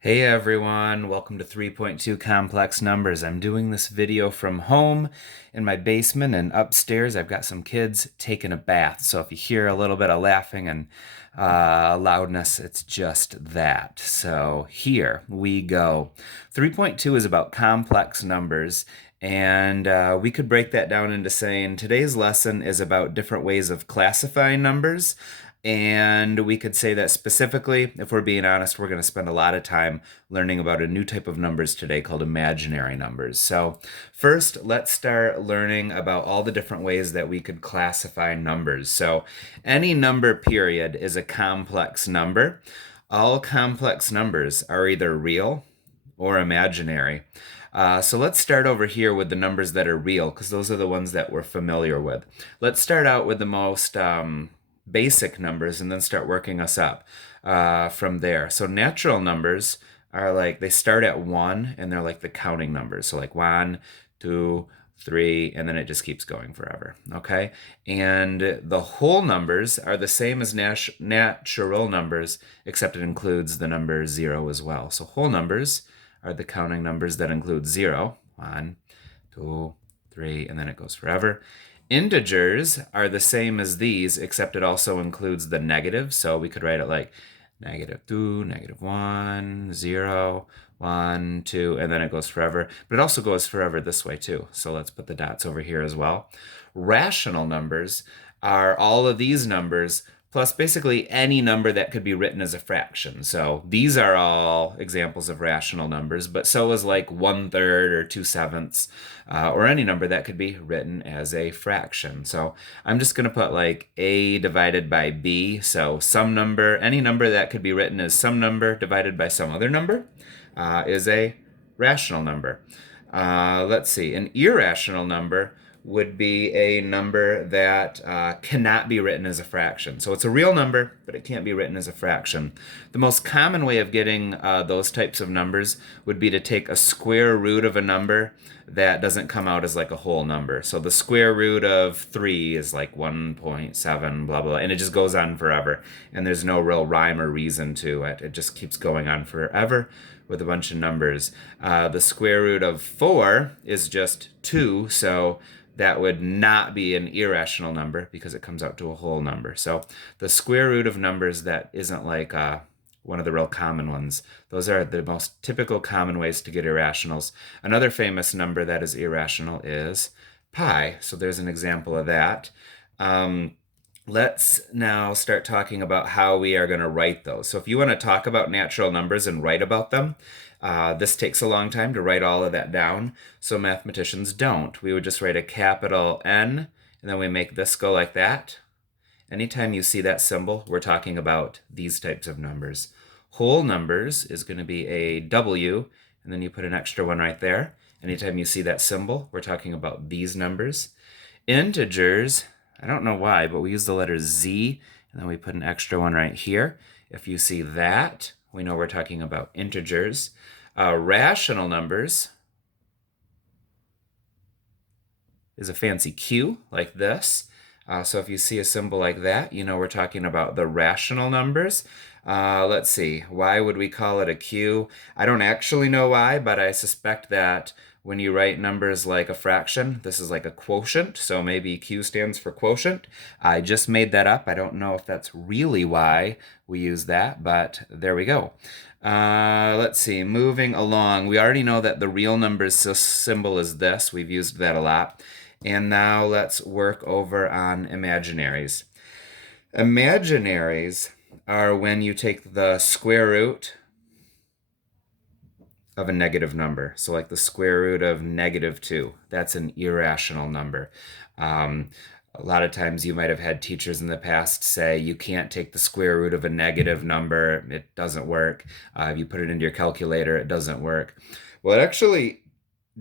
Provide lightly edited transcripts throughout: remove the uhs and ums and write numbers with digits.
Hey everyone, welcome to 3.2 Complex Numbers. I'm doing this video from home in my basement, and upstairs I've got some kids taking a bath. So if you hear a little bit of laughing and loudness, it's just that. So here we go. 3.2 is about complex numbers, and we could break that down into saying today's lesson is about different ways of classifying numbers. And we could say that specifically, if we're being honest, we're going to spend a lot of time learning about a new type of numbers today called imaginary numbers. So, first, let's start learning about all the different ways that we could classify numbers. So, any number period is a complex number. All complex numbers are either real or imaginary. So let's start over here with the numbers that are real, because those are the ones that we're familiar with. Let's start out with the most basic numbers and then start working us up from there. So natural numbers are like, they start at 1 and they're like the counting numbers. So like 1, 2, 3, and then it just keeps going forever. Okay. And the whole numbers are the same as natural numbers, except it includes the number 0 as well. So whole numbers are the counting numbers that include 0, 1, 2, 3, and then it goes forever. Integers are the same as these, except it also includes the negative. So we could write it like -2, -1, 0, 1, 2, and then it goes forever. But it also goes forever this way too. So let's put the dots over here as well. Rational numbers are all of these numbers plus basically any number that could be written as a fraction. So these are all examples of rational numbers, but so is like 1/3 or 2/7, or any number that could be written as a fraction. So I'm just going to put like a divided by b. So some number, any number that could be written as some number divided by some other number is a rational number. Let's see, an irrational number would be a number that cannot be written as a fraction. So it's a real number, but it can't be written as a fraction. The most common way of getting those types of numbers would be to take a square root of a number that doesn't come out as like a whole number. So the square root of 3 is like 1.7, blah, blah, and it just goes on forever. And there's no real rhyme or reason to it. It just keeps going on forever with a bunch of numbers. The square root of 4 is just 2, so that would not be an irrational number because it comes out to a whole number. So the square root of numbers that isn't like one of the real common ones. Those are the most typical common ways to get irrationals. Another famous number that is irrational is pi. So there's an example of that. Let's now start talking about how we are going to write those. So if you want to talk about natural numbers and write about them, this takes a long time to write all of that down, so mathematicians don't. We would just write a capital N, and then we make this go like that. Anytime you see that symbol, we're talking about these types of numbers. Whole numbers is going to be a W, and then you put an extra one right there. Anytime you see that symbol, we're talking about these numbers. Integers, I don't know why, but we use the letter Z, and then we put an extra one right here. If you see that, we know we're talking about integers. Rational numbers is a fancy Q, like this. So if you see a symbol like that, you know we're talking about the rational numbers. Let's see, why would we call it a Q? I don't actually know why, but I suspect that when you write numbers like a fraction, this is like a quotient, so maybe Q stands for quotient. I just made that up. I don't know if that's really why we use that, but there we go. Let's see, moving along. We already know that the real numbers symbol is this. We've used that a lot. And now let's work over on imaginaries. Imaginaries are when you take the square root of a negative number. So like the square root of -2. That's an irrational number. A lot of times you might have had teachers in the past say you can't take the square root of a negative number. It doesn't work. If you put it into your calculator, it doesn't work. Well, it actually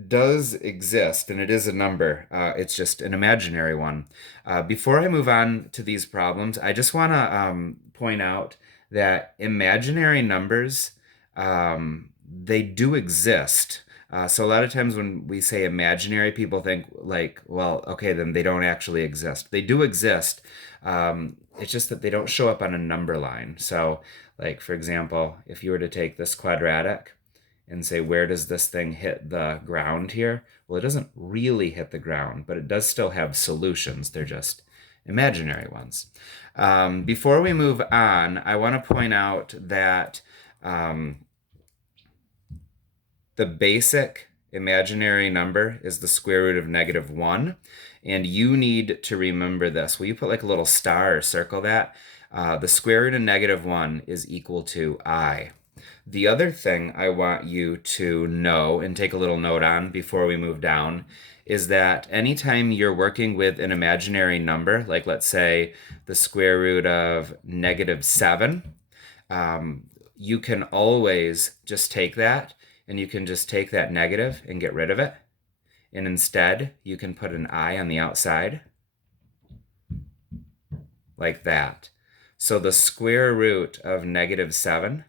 does exist, and it is a number. It's just an imaginary one. Before I move on to these problems, I just want to point out that imaginary numbers, they do exist. So a lot of times when we say imaginary, people think like, well, okay, then they don't actually exist. They do exist. It's just that they don't show up on a number line. So Like, for example, if you were to take this quadratic and say, where does this thing hit the ground here? Well, it doesn't really hit the ground, but it does still have solutions. They're just imaginary ones. Before we move on, I want to point out that the basic imaginary number is the square root of -1, and you need to remember this. Will you put like a little star or circle that? The square root of -1 is equal to I. The other thing I want you to know and take a little note on before we move down is that anytime you're working with an imaginary number, like let's say the square root of -7, you can always just take that and you can just take that negative and get rid of it. And instead, you can put an I on the outside like that. So the square root of -7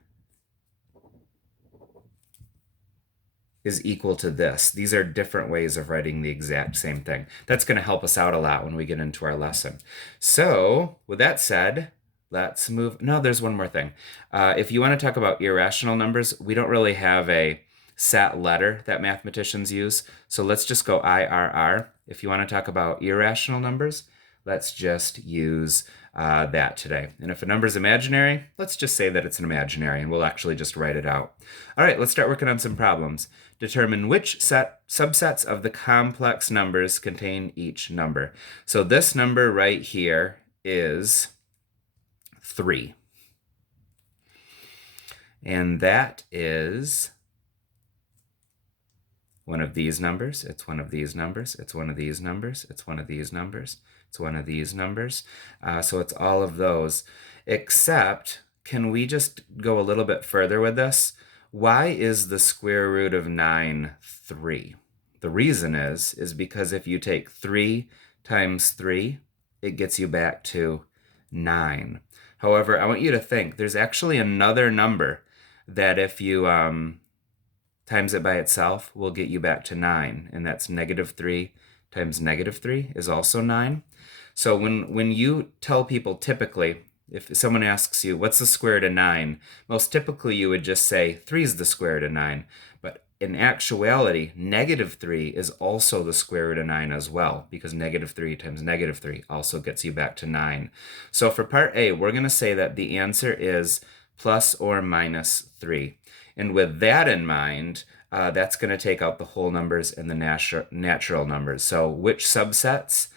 is equal to this. These are different ways of writing the exact same thing. That's going to help us out a lot when we get into our lesson. So with that said, let's move. No, there's one more thing. If you want to talk about irrational numbers, we don't really have a set letter that mathematicians use. So let's just go IRR. If you want to talk about irrational numbers, let's just use that today. And if a number is imaginary, let's just say that it's an imaginary and we'll actually just write it out. All right, let's start working on some problems. Determine which subsets of the complex numbers contain each number. So this number right here is 3. And that is one of these numbers, it's one of these numbers, it's one of these numbers, it's one of these numbers, it's one of these numbers. So it's all of those, except, can we just go a little bit further with this? Why is the square root of 9 3? The reason is because if you take 3 times 3, it gets you back to 9. However, I want you to think there's actually another number that if you times it by itself will get you back to 9, and that's -3 times -3 is also 9. So when you tell people, typically, if someone asks you, what's the square root of 9? Most typically you would just say 3 is the square root of 9. But in actuality, -3 is also the square root of 9 as well, because -3 times -3 also gets you back to 9. So for part A, we're going to say that the answer is plus or minus 3. And with that in mind, that's going to take out the whole numbers and the natural numbers. So which subsets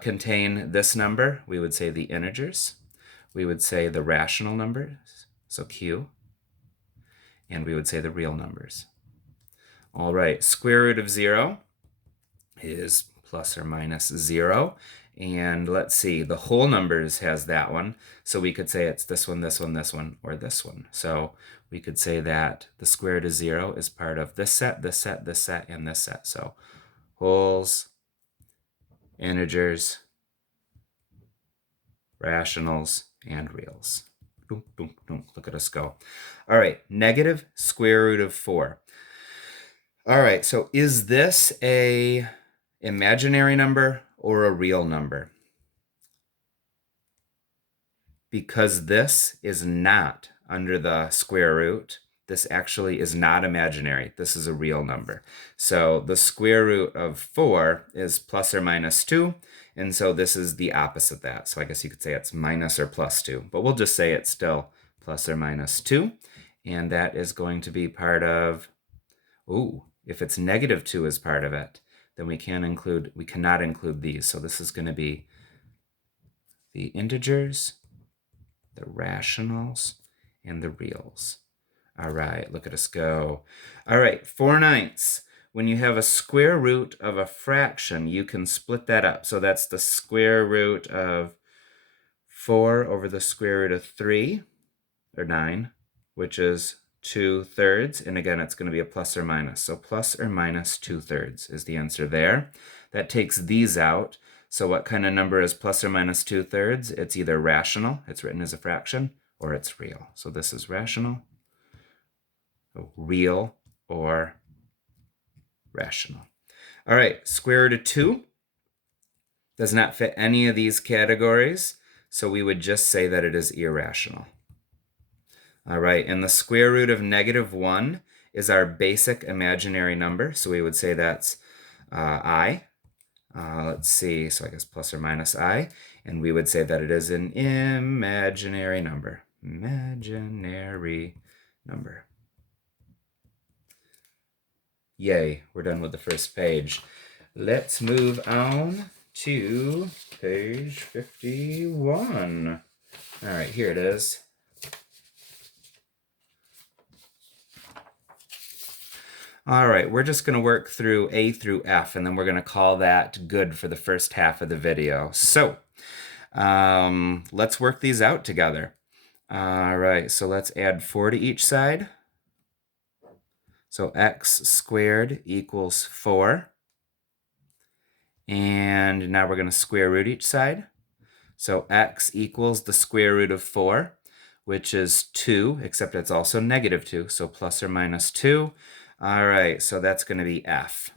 contain this number? We would say the integers. We would say the rational numbers, so Q. And we would say the real numbers. All right, square root of 0 is plus or minus 0. And let's see, the whole numbers has that one. So we could say it's this one, this one, this one, or this one. So we could say that the square root of 0 is part of this set, this set, this set, and this set. So wholes, integers, rationals, and reals. Boom, boom, boom. Look at us go. All right, negative square root of 4. All right, so is this a imaginary number or a real number? Because this is not under the square root, this actually is not imaginary. This is a real number. So the square root of 4 is plus or minus 2, and so this is the opposite of that. So I guess you could say it's minus or plus 2, but we'll just say it's still plus or minus 2, and that is going to be part of, if it's -2 is part of it, then we cannot include these. So this is going to be the integers, the rationals, and the reals. All right, look at us go. All right, 4/9. When you have a square root of a fraction, you can split that up. So that's the square root of 4 over the square root of 3, or 9, which is 2/3. And again, it's going to be a plus or minus. So plus or minus 2/3 is the answer there. That takes these out. So what kind of number is plus or minus 2/3? It's either rational, it's written as a fraction, or it's real. So this is rational, real, or rational. All right, square root of 2 does not fit any of these categories, so we would just say that it is irrational. All right, and the square root of -1 is our basic imaginary number, so we would say that's I. Let's see, so I guess plus or minus I, and we would say that it is an imaginary number. Imaginary number. Yay, we're done with the first page. Let's move on to page 51. All right, here it is. All right, we're just going to work through A through F, and then we're going to call that good for the first half of the video. So let's work these out together. All right, so let's add 4 to each side. So x squared equals 4. And now we're going to square root each side. So x equals the square root of 4, which is 2, except it's also -2, so plus or minus 2. All right, so that's going to be f.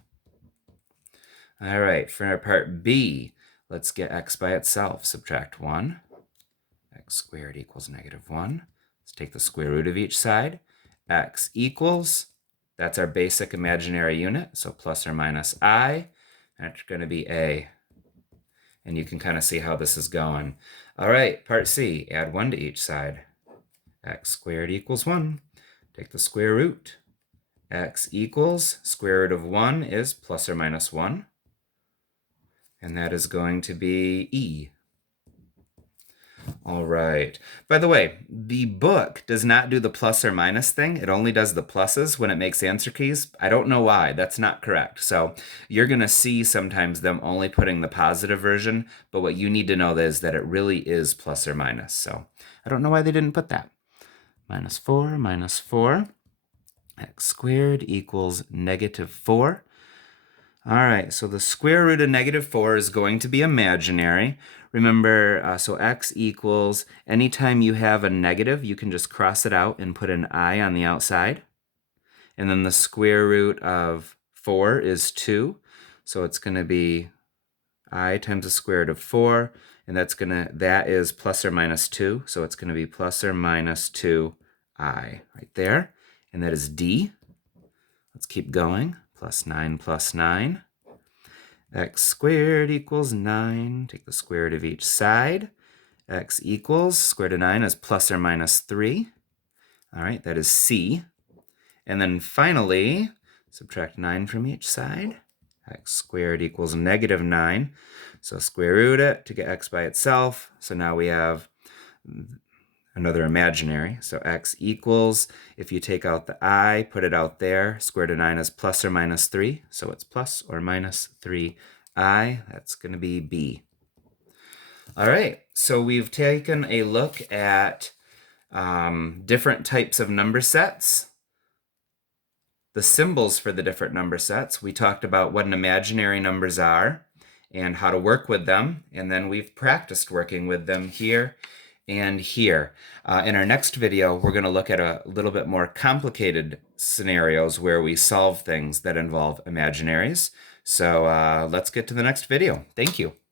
All right, for part B, let's get x by itself. Subtract 1. X squared equals -1. Let's take the square root of each side. X equals, that's our basic imaginary unit, so plus or minus I. That's going to be a. And you can kind of see how this is going. All right, part C, add 1 to each side. X squared equals 1. Take the square root. X equals, square root of 1 is plus or minus 1. And that is going to be E. All right. By the way, the book does not do the plus or minus thing. It only does the pluses when it makes answer keys. I don't know why. That's not correct. So you're going to see sometimes them only putting the positive version, but what you need to know is that it really is plus or minus. So I don't know why they didn't put that. -4 minus 4. X squared equals -4. All right, so the square root of -4 is going to be imaginary. Remember, so x equals, anytime you have a negative, you can just cross it out and put an I on the outside. And then the square root of 4 is 2. So it's going to be I times the square root of 4. And that is plus or minus 2. So it's going to be plus or minus 2I right there. And that is D. Let's keep going. Plus 9 plus 9. X squared equals 9. Take the square root of each side. X equals, square root of 9 is plus or minus 3. All right, that is C. And then finally, subtract 9 from each side. X squared equals -9. So square root it to get x by itself. So now we have another imaginary. So x equals, if you take out the I, put it out there, square root of 9 is plus or minus 3. So it's plus or minus 3i. That's going to be B. All right, so we've taken a look at different types of number sets, the symbols for the different number sets. We talked about what an imaginary numbers are and how to work with them, and then we've practiced working with them here and here. In our next video, we're going to look at a little bit more complicated scenarios where we solve things that involve imaginaries. So let's get to the next video. Thank you.